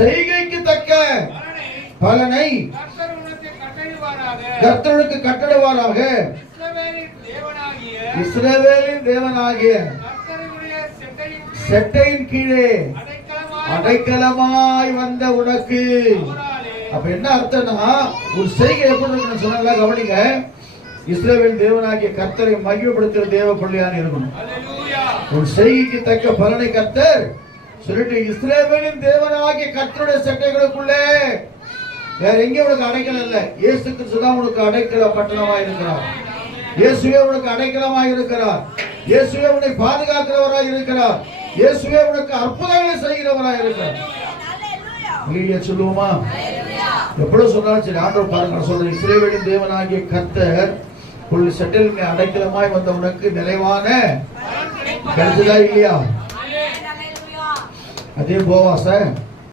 செய்கைக்கு தக்க பலனை கர்த்தருக்கு கட்டளைவாராக. இஸ்ரவேலின் தேவனாகிய செட்டையின் கீழே அடைக்கலமாய் வந்த உனக்கு. அப்ப என்ன அர்த்தம்னா, ஒரு செய்கை எப்படி இருக்கணும் சொன்னா கவனிங்க. இஸ்ரவேல் தேவனாகிய கர்த்தரை மகிமைப்படுத்துகிற தேவ பிள்ளையான இருக்கணும். ஒரு செய்கைக்கு தக்க பலனை கர்த்தர் சொல்லிட்டு, இஸ்ரவேலின் தேவனாகிய கர்த்தருடைய சட்டைகளுக்குள்ளே வேற எங்கே உனக்கு அடைக்கலம் இல்லை. இயேசு கிறிஸ்து தான் உனக்கு அடைக்கல பட்டணமாய் இருக்கிறார். இயேசுவே உனக்கு அடைக்கலமாய் இருக்கிறார். இயேசுவே உன்னை பாதுகாக்கிறவராய் இருக்கிறார். இயேசுவே உனக்கு அற்புதங்களை செய்கிறவராய் இருக்கிறார். சொல்லுவோமா? எவ்வளவு சொன்னாலும் சரி, ஆண்டவர் பாருங்க சொல்ற, இஸ்ரவேலின் தேவனாகிய கர்த்தர் உள்ள சட்டையில் அடைக்கலமாய் வந்த உனக்கு நிறைவான கிடைச்சதா இல்லையா? அதே போவாச